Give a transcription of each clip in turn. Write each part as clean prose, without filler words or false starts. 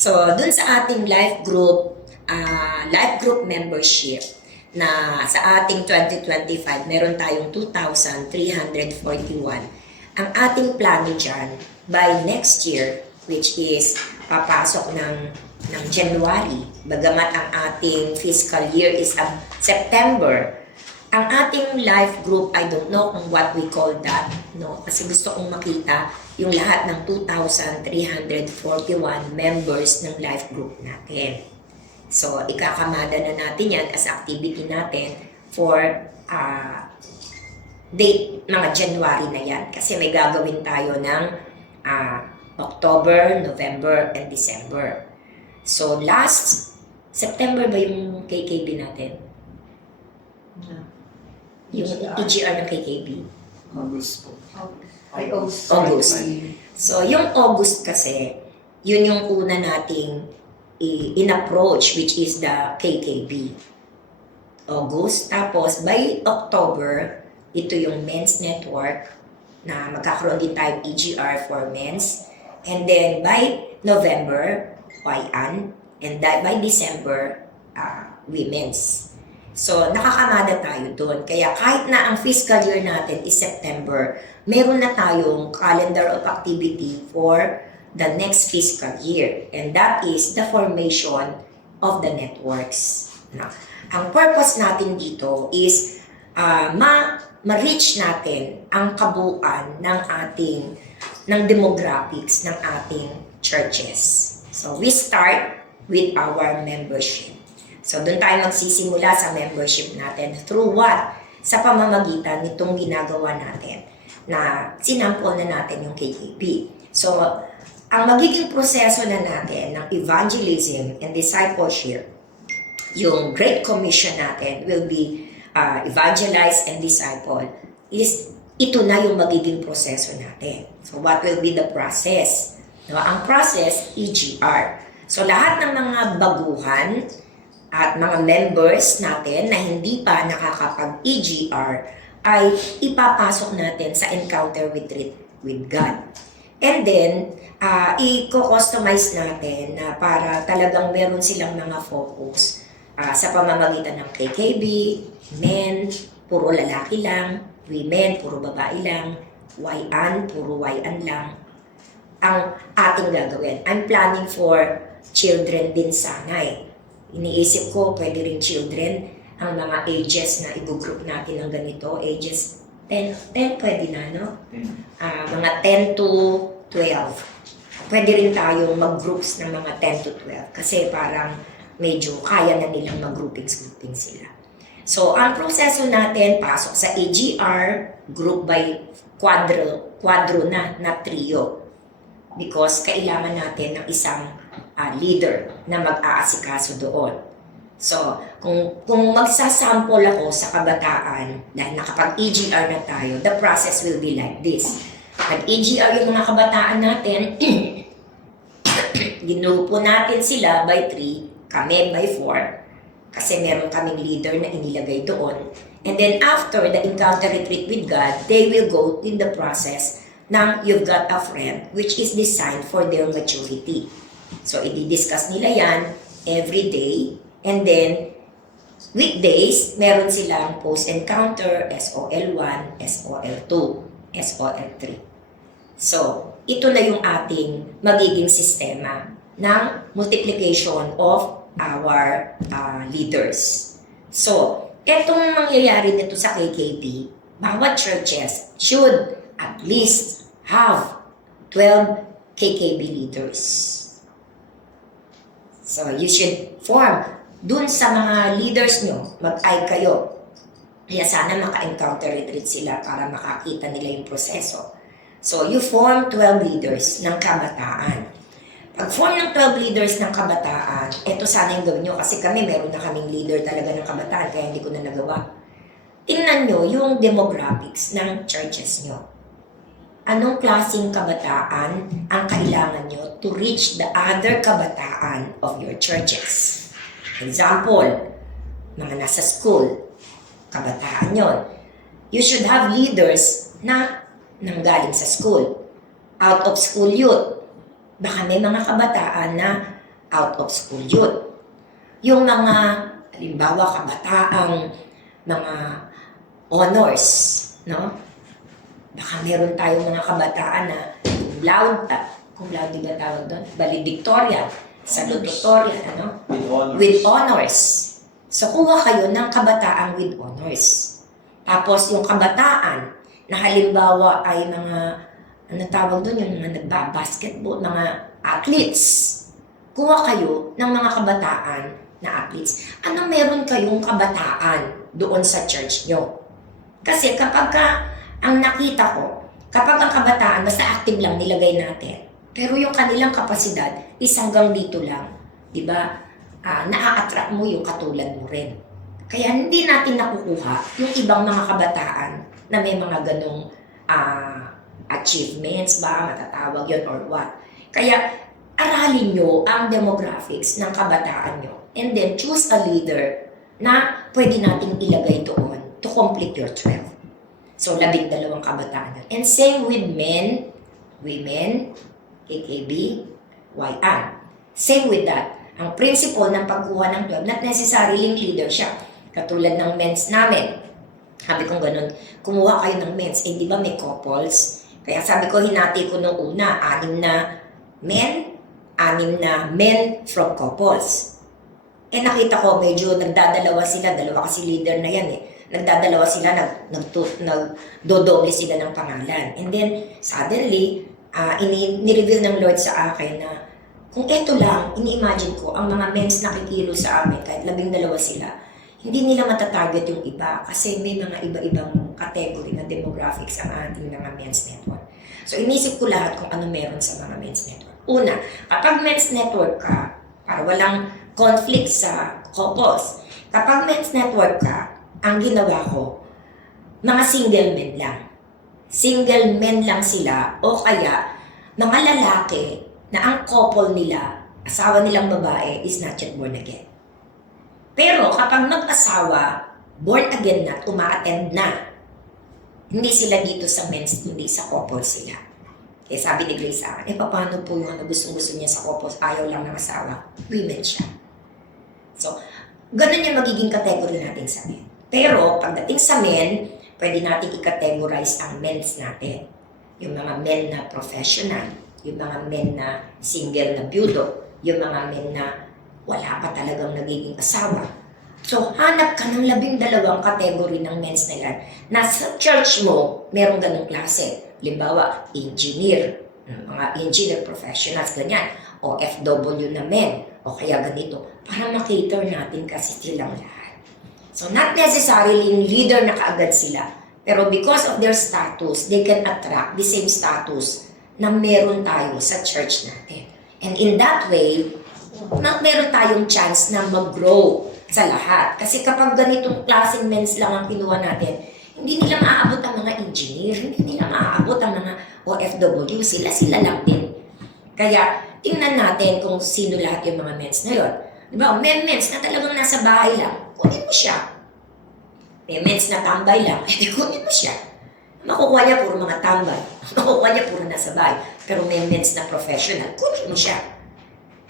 So, dun sa ating life group membership na sa ating 2025, meron tayong 2,341. Ang ating plano dyan, by next year, which is papasok ng January, bagamat ang ating fiscal year is September, ang ating life group, I don't know kung what we call that, no? Kasi gusto kong makita yung lahat ng 2,341 members ng life group natin. So, ikakamada na natin yan as activity natin for date, mga January na yan. Kasi may gagawin tayo ng October, November, and December. So, last September ba yung KKB natin? Yung EGR ng KKB? August po. August. So, yung August kasi, yun yung una nating in-approach, which is the KKB. August. Tapos, by October, ito yung men's network na magkakaroon din tayo EGR for men's. And then, by November, YAN. And by December, women's. So, nakakamada tayo doon. Kaya kahit na ang fiscal year natin is September, meron na tayong calendar of activity for the next fiscal year. And that is the formation of the networks. Ang purpose natin dito is ma-reach natin ang kabuuan ng demographics ng ating churches. So, we start with our membership. So, doon tayo magsisimula sa membership natin. Through what? Sa pamamagitan nitong ginagawa natin na sinampol na natin yung KKP. So, ang magiging proseso na natin ng evangelism and discipleship, yung Great Commission natin will be evangelize and disciple, is ito na yung magiging proseso natin. So, what will be the process? No, ang process, EGR. So, lahat ng mga baguhan at mga members natin na hindi pa nakakapag-EGR ay ipapasok natin sa encounter with God. And then, i-customize natin na para talagang meron silang mga focus sa pamamagitan ng KKB, men, puro lalaki lang, women, puro babae lang, YAN, puro YAN lang, ang ating gagawin. I'm planning for children din sana eh. Iniisip ko, pwede rin children, ang mga ages na i-group natin ng ganito, ages 10 pwede na, no? Mga 10 to 12. Pwede rin tayong mag-groups ng mga 10 to 12 kasi parang medyo kaya na nilang mag-groupings sila. So, ang proseso natin, pasok sa AGR, group by quadro na trio. Because kailangan natin ng isang leader na mag-aasikaso doon. So, kung magsasample ako sa kabataan, dahil nakapag-EGR na tayo, the process will be like this. Nag-EGR yung mga kabataan natin, ginupo natin sila by 3, kami by 4, kasi meron kaming leader na inilagay doon. And then after the encounter retreat with God, they will go in the process ng You've Got a Friend, which is designed for their maturity. So, i-discuss nila yan every day. And then, weekdays, meron silang post-encounter, SOL1, SOL2, SOL3. So, ito na yung ating magiging sistema ng multiplication of our leaders. So, etong mangyayari nito sa KKB, bawat churches should at least have 12 KKB leaders. So, you should form. Dun sa mga leaders nyo, mag-ay kayo. Kaya sana maka-encounter retreat sila para makakita nila yung proseso. So, you form 12 leaders ng kabataan. Pag-form ng 12 leaders ng kabataan, ito sana yung gawin nyo kasi kami, meron na kaming leader talaga ng kabataan kaya hindi ko na nagawa. Tingnan nyo yung demographics ng churches nyo. Anong klaseng kabataan ang kailangan nyo to reach the other kabataan of your churches? Example, mga nasa school, kabataan yon. You should have leaders na nanggaling sa school. Out of school youth, baka may mga kabataan na out of school youth. Yung mga, halimbawa, kabataang mga honors, no? Baka meron tayong mga kabataan na cum laude di ba tawag doon? Valedictorian, salutatorian, ano? With honors. So, kuha kayo ng kabataang with honors. Tapos, yung kabataan na halimbawa ay mga, ano tawag doon, yung mga nagbabasketball, mga athletes. Kuha kayo ng mga kabataan na athletes. Ano meron kayong kabataan doon sa church nyo? Kasi kapag ang nakita ko, kapag ang kabataan, basta active lang nilagay natin. Pero yung kanilang kapasidad is hanggang dito lang. Di ba? Naa-attract mo yung katulad mo rin. Kaya hindi natin nakukuha yung ibang mga kabataan na may mga ganong achievements ba, matatawag yun or what. Kaya aralin nyo ang demographics ng kabataan nyo. And then choose a leader na pwede nating ilagay doon to complete your 12. So, 12 kabataan. And same with men, women, KKB, YN. Same with that. Ang principle ng pagkuha ng 12, not necessarily leader siya. Katulad ng men's namin. Sabi kong ganun, kumuha kayo ng men's. Eh, di ba may couples? Kaya sabi ko, hinati ko nung una, 6 na men, 6 na men from couples. Eh nakita ko medyo nagdadalawa sila, dalawa kasi leader na yan eh. Nagdadalawa sila, nagdodoble sila ng pangalan. And then, suddenly, ni-reveal ng Lord sa akin na kung eto lang, ini-imagine ko, ang mga men's nakikilo sa amin, kahit 12 sila, hindi nila matatarget yung iba kasi may mga iba-ibang category na demographics ang ating mga men's network. So, inisip ko lahat kung ano meron sa mga men's network. Una, kapag men's network ka, para walang conflict sa couples, kapag men's network ka, ang ginawa ko, mga single men lang. Single men lang sila o kaya mga lalaki na ang couple nila, asawa nilang babae is not yet born again. Pero kapag mag-asawa, born again na, uma-attend na, hindi sila dito sa men's, hindi sa couple sila. Kaya sabi ni Grace sa akin, paano po yung gustong-gusto niya sa couple, ayaw lang ng asawa, women siya. So, ganun yung magiging category natin sa men. Pero, pagdating sa men, pwede natin i-categorize ang men's natin. Yung mga men na professional, yung mga men na single na byudo, yung mga men na wala pa talagang nagiging asawa. So, hanap ka ng 12 category ng men's na yan. Nasa church mo, merong ganong klase. Halimbawa, engineer, mga engineer professionals, ganyan. O FW na men, o kaya ganito. Para makater natin kasi silang lahat. So, not necessarily yung leader na kaagad sila. Pero because of their status, they can attract the same status na meron tayo sa church natin. And in that way, meron tayong chance na mag-grow sa lahat. Kasi kapag ganitong klaseng men's lang ang kinuha natin, hindi nila maaabot ang mga engineer, hindi nila maaabot ang mga OFW, sila lang din. Kaya, tingnan natin kung sino lahat yung mga men's na yun. Diba, men's na talagang nasa bahay lang, kunin mo siya. May men's na tambay lang, edi kunin mo siya. Makukuha niya puro mga tambay, makukuha niya puro nasa bahay. Pero may men's na professional, kunin mo siya.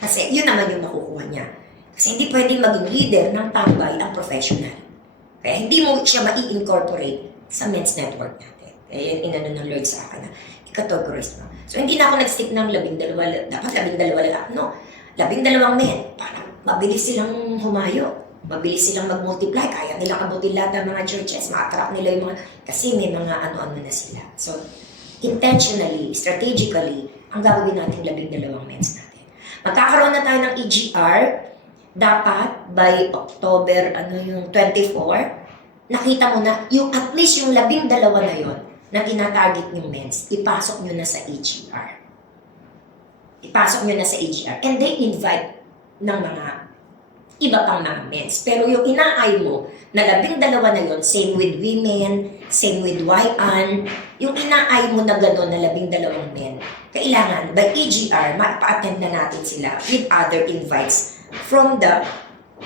Kasi yun naman yung makukuha niya. Kasi hindi pwedeng maging leader ng tambay ang professional. Kaya hindi mo siya mai-incorporate sa men's network natin. Kaya yun inano ng Lord sa akin na i-categorize mo. So hindi na ako nag-stick ng 12, dapat 12 lang. No, 12 men. Para mabilis silang humayo. Mabilis silang mag-multiply. Kaya nilang abutin lahat ng mga churches. Ma-attract nila yung mga, kasi may mga ano-ano na sila. So, intentionally, strategically, ang gagawin natin 12 men's natin. Magkakaroon na tayo ng EGR. Dapat by October 24, nakita mo na yung at least yung 12 na yon na tinatarget yung men's, ipasok nyo na sa EGR. Ipasok nyo na sa EGR. And they invite ng mga iba pang mga men's. Pero yung inaay mo na 12 na yon, same with women, same with YN, yung inaay mo na gano'n na 12 men, kailangan by EGR, mapa-attend na natin sila with other invites from the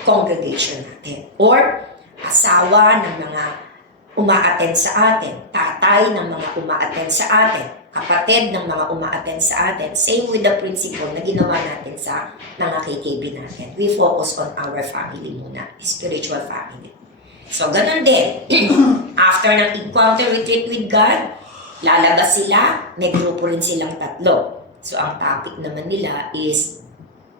congregation natin. Or asawa ng mga uma-attend sa atin, tatay ng mga uma-attend sa atin, kapatid ng mga uma-attend sa atin. Same with the principle na ginawa natin sa mga KKB natin. We focus on our family muna, spiritual family. So, ganun din. After ng encounter retreat with God, lalabas sila, may grupo rin silang 3. So, ang topic naman nila is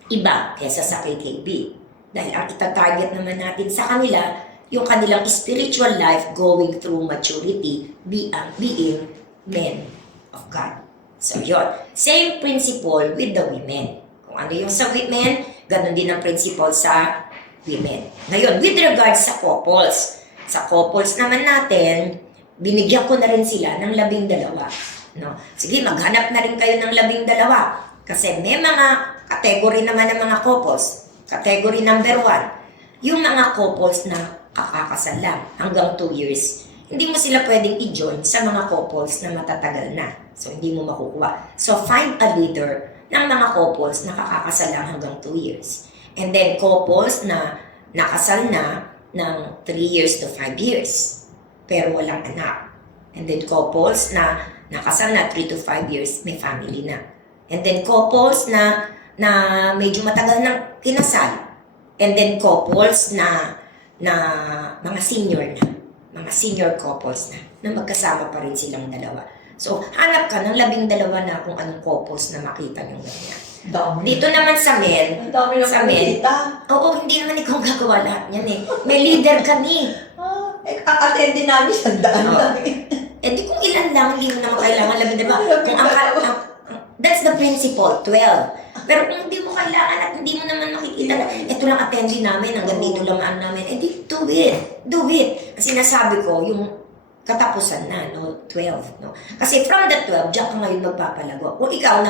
iba kesa sa KKB. Dahil ang itatarget naman natin sa kanila, yung kanilang spiritual life going through maturity, being men of God. So, yun. Same principle with the women. Kung ano yung sa women, ganun din ang principle sa women. Ngayon, with regards sa couples, sa couples naman natin, binigyan ko na rin sila ng 12. No? Sige, maghanap na rin kayo ng 12. Kasi may mga category naman ng mga couples. Category number 1, yung mga couples na kakakasal lang hanggang 2 years. Hindi mo sila pwedeng i-join sa mga couples na matatagal na. So, hindi mo makukuha. So, find a leader ng mga couples na kakakasal lang hanggang 2 years. And then, couples na nakasal na ng 3 years to 5 years, pero walang anak. And then, couples na nakasal na 3 to 5 years, may family na. And then, couples na medyo matagal nang kinasal. And then, couples na mga senior couples na magkasama pa rin silang 2. So, hanap ka ng 12 na kung anong couples na makita nyo ganyan. Dito naman sa men, oo, hindi naman ikaw gagawa lahat yan eh. May leader kami. Attendin namin sa daan lang eh. Eh di kung ilan lang, hindi mo naman kailangan 12. That's the principle, 12. Pero kung hindi mo kailangan at hindi mo naman makikita na ito lang attendee namin, hanggang dito lang ang namin, eh di do it. Kasi nasabi ko, yung katapusan na, no? 12, no? Kasi from the 12, diyan ka ngayon magpapalago. Kung ikaw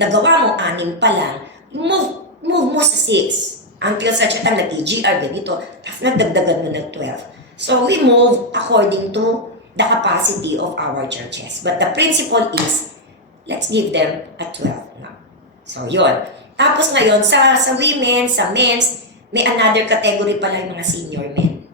nagawa mo 6 pa lang, move mo sa 6. Until such a time na TGR, ganito, tapos nagdagdagan mo ng 12. So we move according to the capacity of our churches. But the principle is, let's give them a 12 now. So, yun. Tapos ngayon, sa women, sa men's, may another category pala yung mga senior men.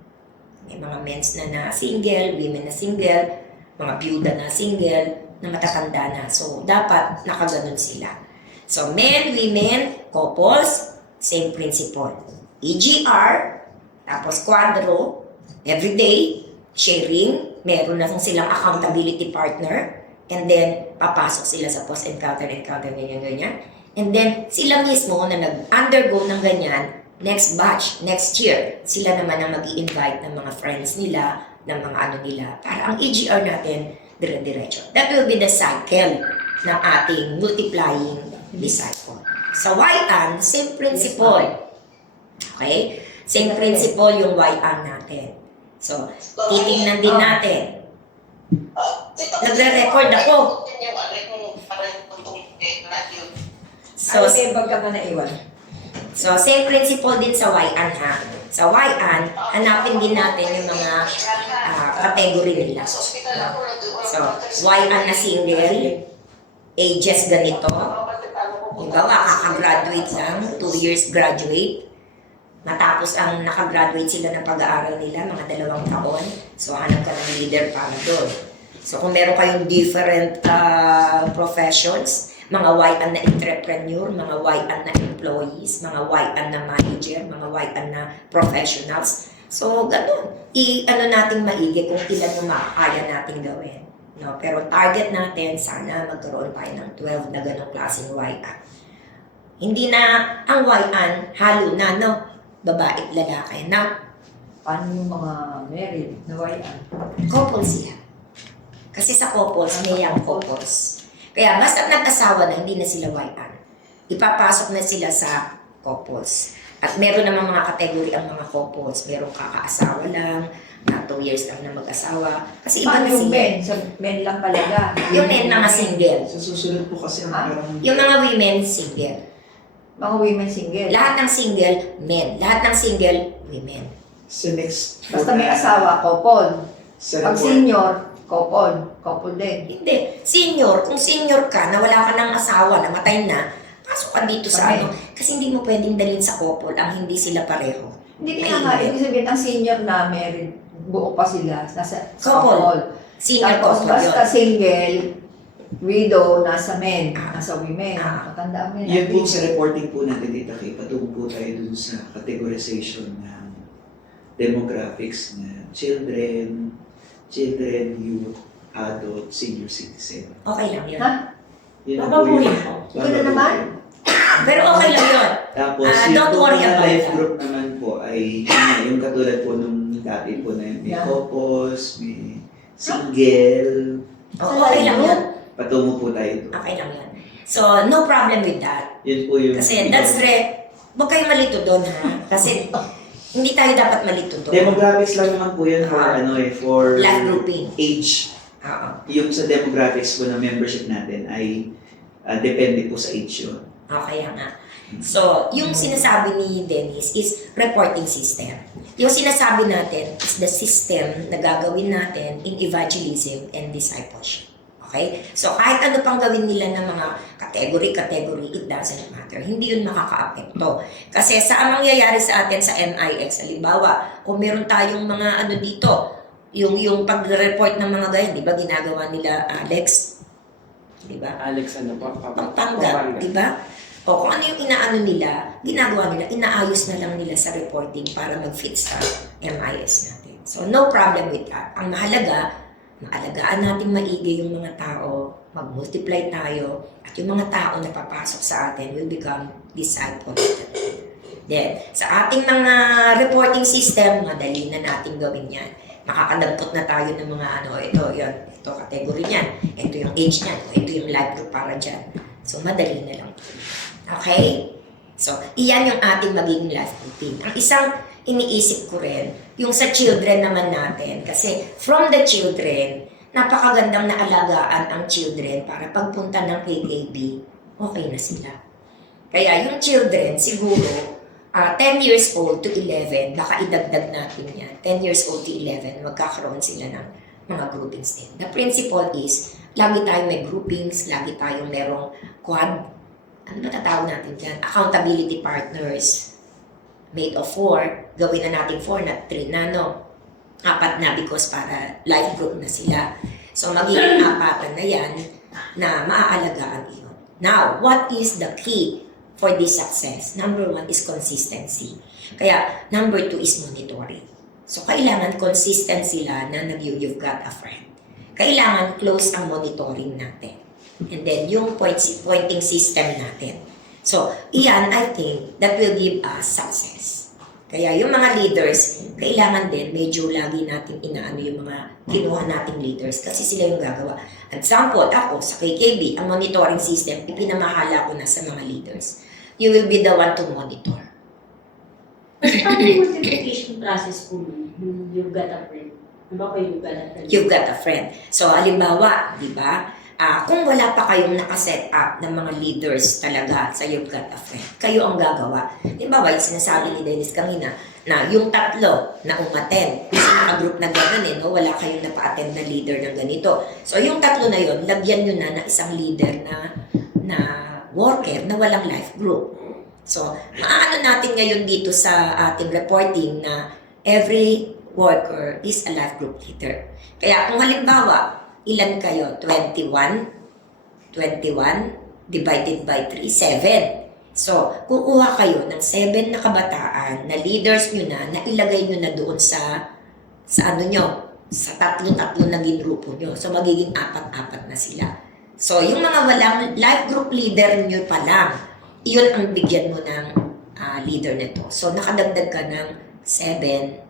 May mga men's na single, women na single, mga byuda na single, na matatanda na. So, dapat nakaganon sila. So, men, women, couples, same principle. EGR, tapos quadro, everyday, sharing, meron na silang accountability partner, and then, papasok sila sa post-encounter, ganyan. And then, sila mismo na nag-undergo ng ganyan, next batch, next year, sila naman ang mag-i-invite ng mga friends nila, ng mga ano nila, para ang EGR natin, dire-diretso. That will be the cycle ng ating multiplying disciple. Sa YAN, same principle. Okay? Same principle yung YAN natin. So, titingnan din natin. Nagre-record ako. So, same principle din sa YAN ha. Sa YAN, hanapin din natin yung mga category nila. So, YAN na single, ages ganito. Halimbawa, kakagraduate lang, 2 years graduate. Matapos ang nakagraduate sila ng pag-aaral nila, mga 2 taon. So, hanap ka ng leader para doon. So, kung meron kayong different professions, mga YAN na entrepreneur, mga YAN na employees, mga YAN na manager, mga YAN na professionals. So, ganun. Ano natin maigi kung ilan yung makakaya natin gawin. No? Pero target natin, sana magkaroon tayo ng 12 na ganong klaseng YAN. Hindi na ang YAN, halo na, no? Babae at lalaki na. Paano yung mga married na YAN? Couples sila. Kasi sa couples, may young couples. Kaya basta nag-asawa na, hindi na sila YAN. Ipapasok na sila sa couples. At meron namang mga kategory ang mga couples. Merong kakaasawa lang, na 2 years lang na mag-asawa. Kasi iba na yung sila. men? So, men lang talaga. Yung men, mga single. Sa susunod po kasi ang Yung mga women, single. Mga women single. Lahat ng single, men. Lahat ng single, women. sa next Basta may asawa, couple. Pag Senate senior, couple din. Hindi. Senior, kung senior ka, na wala ka ng asawa, namatay na, pasok ka dito sa Okay. ano. Kasi hindi mo pwedeng dalhin sa couple ang hindi sila pareho. Hindi kaya nga, ibig sabihin, ang senior na married, buo pa sila, nasa Couple. couple. Senior Tapos couple basta yun. single, widow, nasa men, nasa women, matanda ang men. Yan po sa reporting po natin dito kay patungo po tayo dun sa categorization ng demographics na children, youth, adult, senior citizen. Okay lang yun. Ha? Yun na po Babaguhin yun. po. Yun na naman? Pero okay lang yun. Tapos Don't yung worry mga about life that. group naman po ay yung katulad po nung dati po na may Yeah. couples, may single, Okay lang yun. patungo po tayo doon. Okay lang yun. So, no problem with that. Yun po yung... Kasi that's huwag kayong malito doon, ha? Kasi hindi tayo dapat malito doon. Demographics lang naman po yun for for Life grouping. age. Oo. Yung sa demographics po na membership natin ay depende po sa age yun. Okay nga. So, yung sinasabi ni Dennis is reporting system. Yung sinasabi natin is the system na gagawin natin in evangelism and discipleship. Okay? So, kahit ano pang gawin nila ng mga category, it doesn't matter. Hindi yun makaka-apekto. Kasi sa mangyayari sa atin sa NIX, halimbawa, kung meron tayong mga ano dito, yung pag-report ng mga ganyan, di ba, ginagawa nila Alex? Di ba? Alex, ano po? Pampanga, di ba? O kung ano yung inaano nila, ginagawa nila, inaayos na lang nila sa reporting para mag-fit sa MIS natin. So, no problem with that. Ang mahalaga, maalagaan natin maigi yung mga tao, mag-multiply tayo, at yung mga tao na papasok sa atin will become disciples. Then, sa ating mga reporting system, madali na natin gawin yan. Makakadampot na tayo ng mga ano, ito category niyan, ito yung age niyan, ito yung life group para dyan. So, madali na lang. Okay? So, iyan yung ating magiging life grouping. Ang isang iniisip ko rin, yung sa children naman natin. Kasi from the children, napakagandang naalagaan ang children para pagpunta ng KKB, okay na sila. Kaya yung children, siguro, 10 years old to 11, baka idagdag natin yan. 10 years old to 11, magkakaroon sila ng mga groupings din. The principle is, lagi tayong may groupings, lagi tayong merong quad, ano ba tatawag natin dyan? Accountability partners. Made of 4, gawin na natin 4, not 3 na, no? 4 na because para life group na sila. So, magiging 4 na yan na maaalagaan iyon. Now, what is the key for this success? Number 1 is consistency. Kaya, number 2 is monitoring. So, kailangan consistent sila na you've got a friend. Kailangan close ang monitoring natin. And then, yung pointing system natin. So, iyan, I think, that will give us success. Kaya yung mga leaders, kailangan din, medyo lagi natin inaano yung mga kinuha nating leaders kasi sila yung gagawa. Example, ako sa KKB, ang monitoring system, ipinamahala ko na sa mga leaders. You will be the one to monitor. Paano yung multiplication process po nun? You've got a friend. Ano ba kayo you've got a friend? You've got a friend. So, halimbawa, di ba, kung wala pa kayong nakaset up ng mga leaders talaga sa You've Got a Friend, kayo ang gagawa. Halimbawa, yung sinasabi ni Dennis kanina, na yung 3 na umattend, kasi naka-group na gano'n no? Wala kayong napa-attend na leader ng ganito. So, yung 3 na yun, lagyan nyo na isang leader na worker na walang life group. So, maano natin ngayon dito sa ating reporting na every worker is a life group leader. Kaya kung halimbawa, ilan kayo? 21 divided by 3, 7. So, kukuha kayo ng 7 na kabataan na leaders nyo na ilagay nyo na doon sa ano nyo, sa 3 na ginrupo nyo. So, magiging 4 na sila. So, yung mga walang life group leader nyo pa lang, iyon ang bigyan mo ng leader nito. So, nakadagdag ka ng 7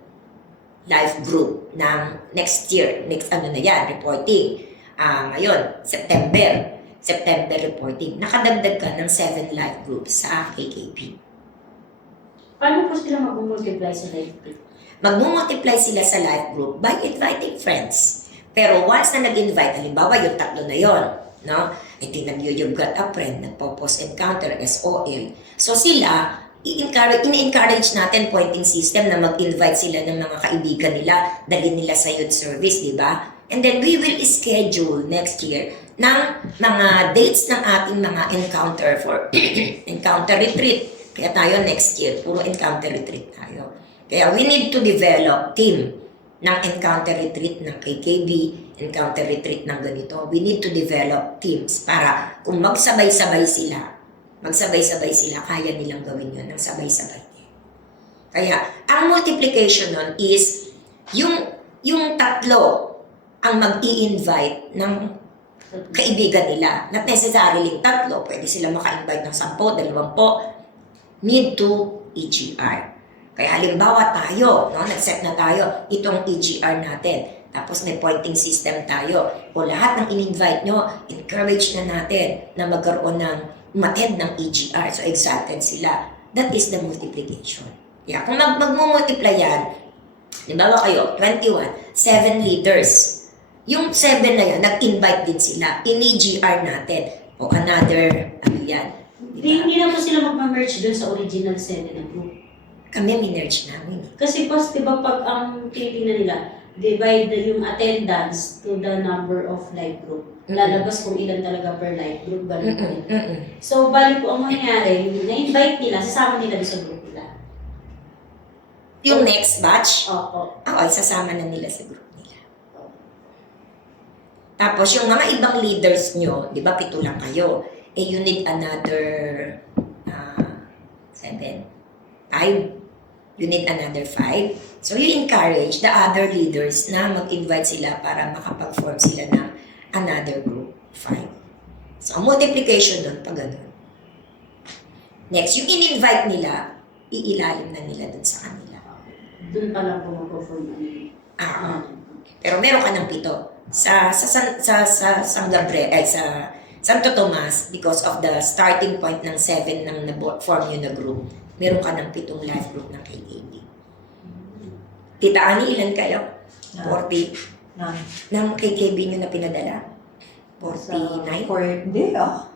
life group ng next year. Next ano na yan, reporting. Ngayon, September reporting. Nakadagdag ka ng 7 life groups sa KKP. Paano po sila mag-multiply sa life group? Mag-multiply sila sa life group by inviting friends. Pero once na nag-invite, halimbawa yung 3 na yon, no? You've got a friend, nagpo-post encounter, SOL. So sila, in-encourage natin pointing system na mag-invite sila ng mga kaibigan nila, dalhin nila sa youth service, di ba? And then we will schedule next year ng mga dates ng ating mga encounter for encounter retreat. Kaya tayo next year, puro encounter retreat tayo. Kaya we need to develop team ng encounter retreat ng KKB, encounter retreat ng ganito, we need to develop teams para kung magsabay-sabay sila, kaya nilang gawin yun ng sabay-sabay. Kaya, ang multiplication nun is, yung tatlo ang mag-i-invite ng kaibigan nila. Not necessarily tatlo, pwede sila maka-invite ng 10, 20, need to EGR. Kaya halimbawa tayo, no, nag-set na tayo, itong EGR natin. Tapos may pointing system tayo. O lahat ng in-invite nyo, encourage na natin na magkaroon ng umattend ng EGR. So excited sila. That is the multiplication. Yeah, kung magmumultiply yan, halimbawa kayo, 21, 7 leaders. Yung 7 na yun, nag-invite din sila. In-EGR natin. O another, ano yan. Hindi na po sila mag-merge dun sa original 7 na group. Kami minerge namin. Kasi pas, di ba, pag ang tinitingnan nila, divide yung attendance to the number of live group. Lalabas kung ilan talaga per live group. Ganun po. So, bali po ang mangyayari, na-invite nila, sasama nila doon sa group nila. Yung next batch, Opo. okay, sasama na nila sa group nila. Tapos yung mga ibang leaders nyo, di ba 7 lang kayo, eh you need another 7, 5. You need another 5. So you encourage the other leaders na mag-invite sila para makapag-form sila ng another group, 5. So ang multiplication nun, pag ganun. Next, yung in-invite nila, iilalim na nila dun sa kanila. Doon pa lang po mag-perform Pero meron ka ng 7. Sa San Gabriel, ay sa Santo Tomas, because of the starting point ng 7 ng na-form yun na group, meron ka ng 7 life group ng KKB. Tita Ani, ilan kayo? 40. Ng KKB nyo na pinadala? 49? Hindi, Ah.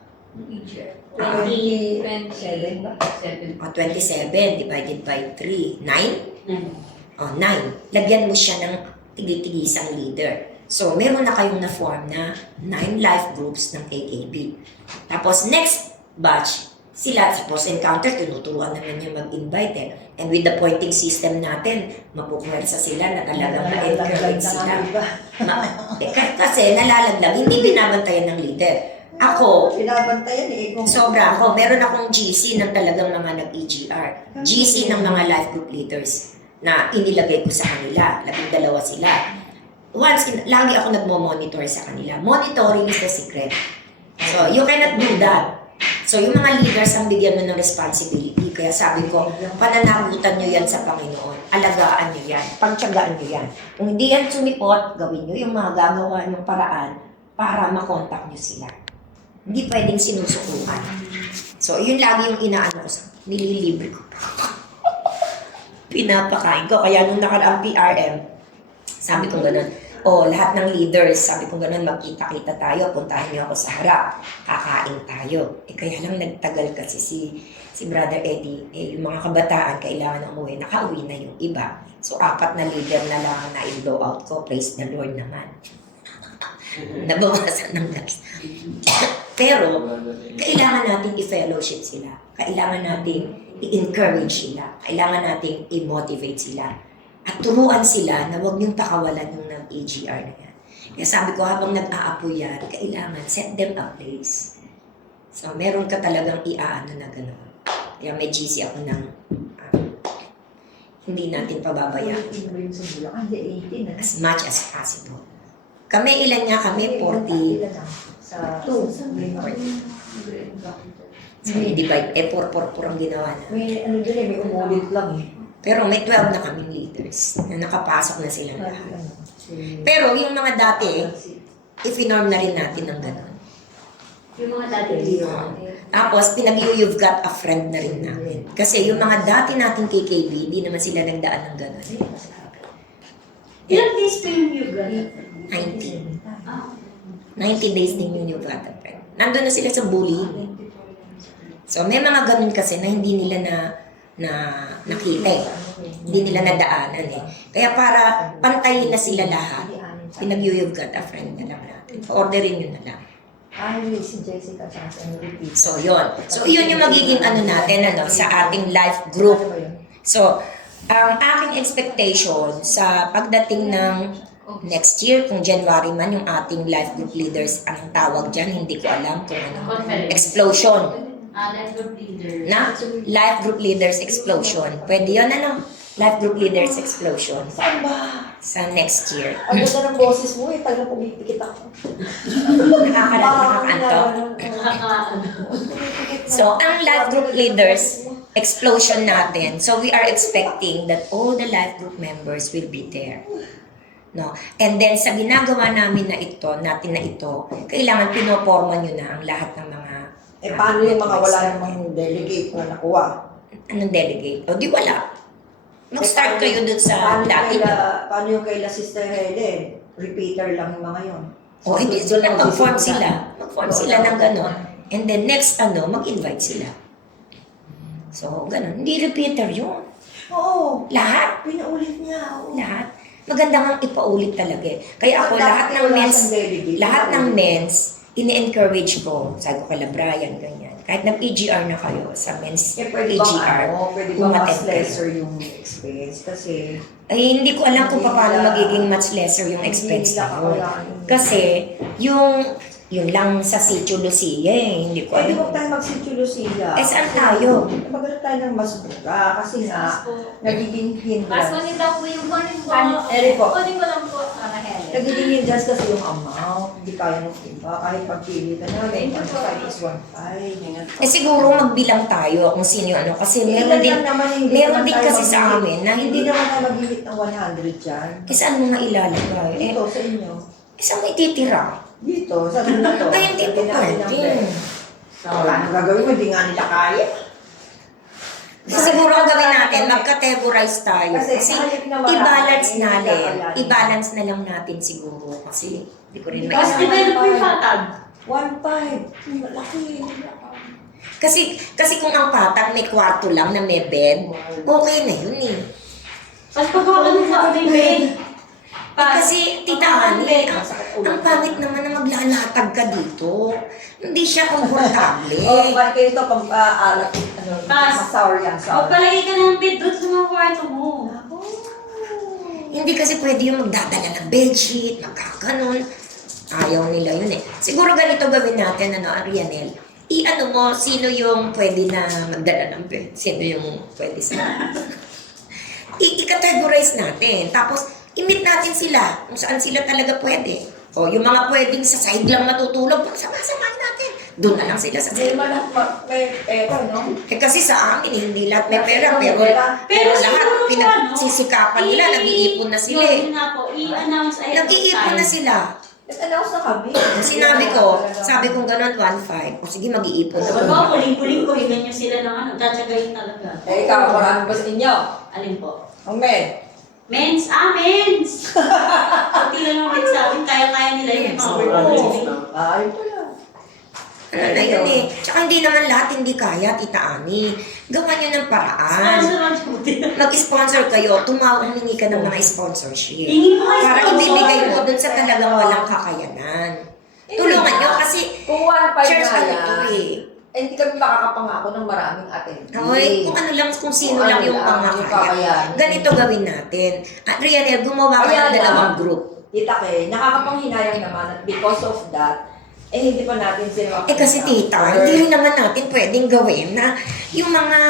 27 ba? 7. O 27 divided by 3. 9? 9. O 9. Lagyan mo siya ng tigitigisang leader. So, meron na kayong na-form na 9 life groups ng KKB. Tapos, next batch, sila, suppose encounter, tinuturuan naman niya mag-invite eh. And with the pointing system natin, mapupwersa sila na talagang na-encourage sila. Kasi nalalaglag, hindi binabantayan ng leader. Ako, Pinabantayan eh. sobra ako. Meron akong GC ng talagang mga nag-EGR. GC ng mga life group leaders na inilagay ko sa kanila. 12 sila. Once, lagi ako nagmo-monitor sa kanila. Monitoring is the secret. So, you cannot do that. So, yung mga leaders ang bigyan mo ng responsibility. Kaya sabi ko, pananagutan nyo yan sa Panginoon. Alagaan nyo yan. Pagtsagaan nyo yan. Kung hindi yan sumipot, gawin nyo yung mga gagawa ng paraan para makontak nyo sila. Hindi pwedeng sinusukukan. So, yun lagi yung inaano ko sa nililibre ko. Pinapakain ko. Kaya nung nakaraang PRM, sabi ko ganun, lahat ng leaders, sabi ko ganun, magkita-kita tayo, puntahan niyo ako sa harap, kakain tayo. Kaya lang nagtagal kasi si Brother Eddie, yung mga kabataan, kailangan umuwi, nakauwi na yung iba. So, 4 na leader na lang na i-blow out ko, praise the Lord naman. Nabawasan ng gas. Pero, kailangan natin i-fellowship sila. Kailangan natin i-encourage sila. Kailangan natin i-motivate sila. At turuan sila na huwag niyong pakawalan yung ng-EGR na yan. Kaya sabi ko, habang nag-aapoy yan, kailangan set them a place. So, meron ka talagang iaano na gano'n. Kaya may GC ako ng hindi natin pababayaan. As much as possible. Kami, ilan nga kami? 40. Sa 2. So, i-divide. 4 ang ginawa na. May ano dyan eh, may umulit lang eh. Pero may 12 na kaming leaders na nakapasok na silang lahat. Pero yung mga dati, i-norm na rin natin ng gano'n. Yung mga dati dito. Tapos, you've got a friend na rin namin. Kasi yung mga dati nating KKB, hindi naman sila nagdaan ng gano'n. Ilang days pa yung yoga? 90. 90 days din yung you've got a friend. Nandun na sila sa bullying. So, may mga ganun kasi na hindi nila na nakita eh. Hindi nila nadaanan eh. Kaya para pantayin na sila lahat, you've got a friend na lang natin. Orderin nyo na lang. Si Jessica at si Enrique. So, yun. So, yun yung magiging ano natin sa ating life group. So, ang aking expectation sa pagdating ng Next year, kung January man, yung ating life group leaders, ang tawag dyan, hindi ko alam kung ano. Conference. Explosion. Life group leader. Na? Life group leaders explosion. Pwede yun, ano? Life group leaders explosion. Saan ba? Sa next year. Ang ganda ng boses mo eh, talagang pumipikit ako. Nakakaanto. So, ang life group leaders, explosion natin. So, we are expecting that all the life group members will be there. No? And then, sa ginagawa namin na ito, kailangan pinoporma nyo na ang lahat ng mga Eh, paano yung mga wala namang delegate na nakuha? anong delegate? O, di wala. Mag-start kayo dun sa dati. Paano yung kaila Sister Helen? Repeater lang yung mga yun. O, hindi sila. Mag-form sila. Mag-form sila ng gano'n. And then, next, mag-invite sila. So, gano'n. Hindi repeater yun. Oo, Lahat. pinaulit niya. Oo. Lahat. Maganda nga ipaulit talaga eh. Kaya ako, lahat ng men's, ini-encourage ko. Sabi ko kala Brian, ganyan. Kahit nag-EGR na kayo sa men's Eh, pwede bang EGR, pwede bang mas umattend kayo. lesser yung expense? Kasi, Ay, hindi ko alam kung Hindi paano nila- magiging much lesser yung expense hindi nila na yun. kakayanin. Kasi, yung lang sa Sitio Lucia eh, hindi ko pwede alam. mo tayo mag-Sitio Lucia. Eh, saan tayo? Magalit tayo ng mas mura kasi nga, nagiging hindrance. Pasko niyo daw po yung kunin po. Eri po. Kunin ko lang po para Helen. Nagiging hindrance kasi yung amount. Hindi kaya ng iba. Kahit pagpili ka na, may 1.5 is 1.5. Eh siguro magbilang tayo kung sino yung ano. Kasi meron din, meron din kasi sa amin na Hindi hindi naman tayo mag-limit ng 100 dyan. eh saan mo nga ilalagay? Eh, Dito, sa inyo. saan mo ititira? Dito, sa inyo to. Ay, hindi po pwede. Wala nang gagawin mo, hindi nga nila kaya. So, siguro ang gawin natin, mag-categorize tayo. Kasi Kasi kahit na marami, i-balance hindi natin. kakayanin. I-balance na lang natin siguro. Kasi hindi ko rin Mas maintindihan. develop yung fatag. 1.5. Malaki. Kasi kung ang patag may kwarto lang na may bed, okay na yun eh. Mas pagkakaroon sa may bed. Kasi Tita Ani, ang pangit naman na maglalatag ka dito. Hindi siya komportable. Oh, ba't kayo ito pang alat? Pas. Sour yan, sour. Magpalagay ka ng bed doon sa mga kwarto mo. Hindi kasi pwede yung magdadala ng bedsheet, magkakanon. Ayaw nila yun eh. Siguro ganito gawin natin, Arianel. I-ano mo, sino yung pwede na magdala ng bed? Sino yung pwede sa... I-categorize natin. Tapos, i-meet natin sila kung saan sila talaga pwede. O, yung mga pwedeng sa side lang matutulog, sama-samahin natin. Doon na lang sila sa Hindi side. naman may pera, no? Eh kasi sa amin, hindi lahat may pera, pero Pero lahat siguro po, pinagsisikapan nila, nag-iipon na sila eh. Yun nga po, i-announce ahead of Nag-iipon time. na sila. Nag-announce na kami. Sinabi ko, sabi kong gano'n, 1.5. O sige, mag-iipon na. Wag mo, puling-puling ko, hingan nyo sila ng ano, tatsagayin talaga. Eh, ikaw, marami ba sa inyo? Alin po? Ang men. Mens! Mens! Pati lang naman sa akin, kaya-kaya nila yung mga workers. Ay, pala. Ano na yun eh. Tsaka hindi naman lahat hindi kaya, Tita Ani. Gawa nyo ng paraan. Sponsor ang puti. Mag-sponsor kayo, humingi ka ng mga sponsorship. Hingi mo kayo Para sponsor. ibibigay mo dun sa talagang walang kakayanan. Tulungan nyo kasi Kung 1.5 church nga ano yan, to eh. hindi kami makakapangako ng maraming attendee. Okay, kung ano lang, kung sino lang yung yung pangakaya. kakayahan. Ganito gawin natin. At Rianel, gumawa ka Ayan ng dalawang lang. group. Tita Kay, nakakapanghinayang naman at because of that, hindi pa natin sila Eh kasi tita, hindi rin naman natin pwedeng gawin na yung mga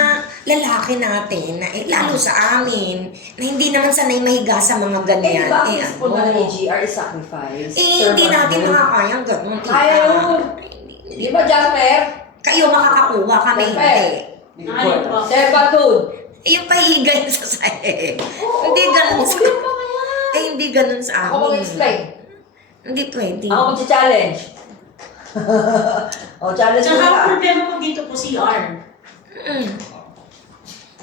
lalaki natin, na, lalo sa amin, na hindi naman sanay mahiga sa mga Eh, ganyan. di ba ang Eh, principle na ng AGR is sacrifice? hindi Servanthood. natin makakayang ganun, tita. Kaya yun. Di ba, Jasper? Kayo makakakuha, kami Jasper. hindi. Alin po? Servanthood. Eh, yung pahigay sa sahig. Hindi ganun sa... Eh, hindi ganun sa Ako amin. mag-explain. Hindi pwede. Ako mag-challenge. O, challenge mo Tsaka ang na. problema ko dito po CR. Mm.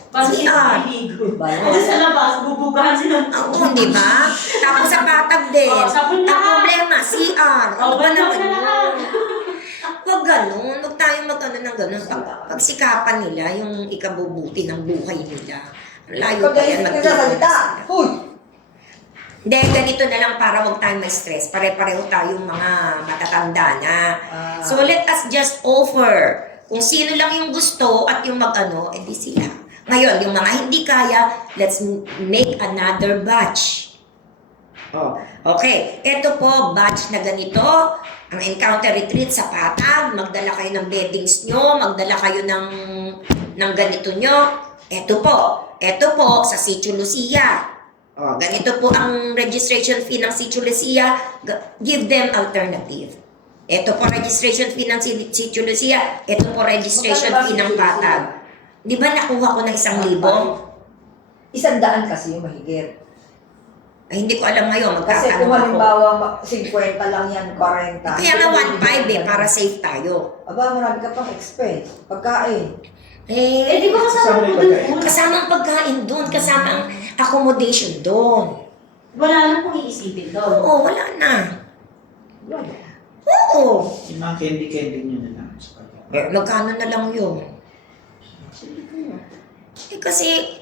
Paano CR? sila maliligo? Ba, Kasi sa labas, bubugahan sila. Oo, di ba? Tapos sa batag din. Oh, sabon na. Ang problema, CR. Ano ba Sabon na naman na lahat. yun? Huwag ganun. Huwag tayong magkano ng ganun. Pagsikapan nila yung ikabubuti ng buhay nila. Layo Ikaw pa dahil yan. hindi ka Mag-iipon na salita. sila. Huy! Hindi, ganito na lang para huwag tayong ma-stress. Pare-pareho tayong mga matatanda na. So let us just offer. Kung sino lang yung gusto at yung mag-ano, edi sila. Ngayon, yung mga hindi kaya, let's make another batch. Oh, okay. Ito po, batch na ganito. Ang encounter retreat sa Patag. Magdala kayo ng beddings nyo. Magdala kayo ng ganito nyo. Ito po sa Sitio Lucia. Oh, ganito po ang registration fee ng Sitio Lucia. Give them alternative. Ito po registration fee ng Sitio Lucia. Ito po registration fee ng Patag. Di ba nakuha ko ng 1,000? 100 kasi yung mahigit. Ay, hindi ko alam ngayon. Kasi Magtatanong kung ako. halimbawa 50 lang yan, 40. Kaya nga 1,500 para safe tayo. Aba, marami ka pang expense. Pagkain. Eh, di ba kasama po dun? Kasama ang pagkain doon, kasama ang accommodation doon. Wala na pong iisipin doon. Oo, wala na. Oo. Yung mga candy-candy nyo na lang sa pagkain. Eh, magkano na lang yun? Kasi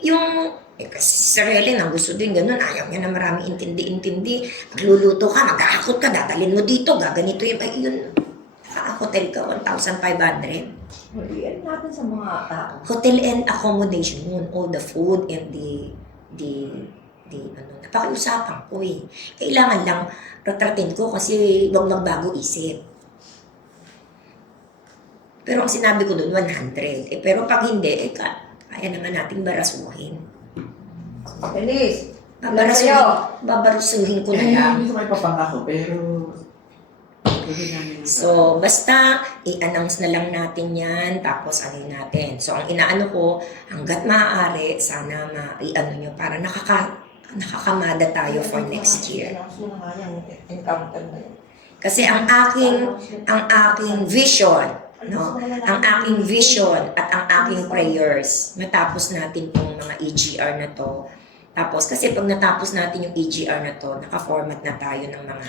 kasi si Sarelin ang gusto din ganun, ayaw niya na marami intindi-intindi. Magluluto ka, mag-aakot ka, dadalhin mo dito, gaganito yun. Ay, yun. Hotel ka, 1,500. Yan natin sa mga tao. Hotel and accommodation yun, all the food and the napakiusapan ko eh. Kailangan lang retratin ko kasi huwag magbago isip. Pero ang sinabi ko doon, 100. Pero pag hindi, kaya naman nating barasuhin. Denise, ilan sa'yo? Babarasuhin ko na lang. Hindi ko may papangako, pero pwede namin. So, basta i-announce na lang natin yan, tapos ano natin. So, ang inaano ko, hanggat maaari, sana i-ano nyo para nakakamada tayo for next year. Announce mo na nga yan, encounter na yan. Kasi ang aking vision, no? Ang aking vision at ang aking prayers, matapos natin tong mga EGR na to. Tapos, kasi pag natapos natin yung EGR na to, naka-format na tayo ng mga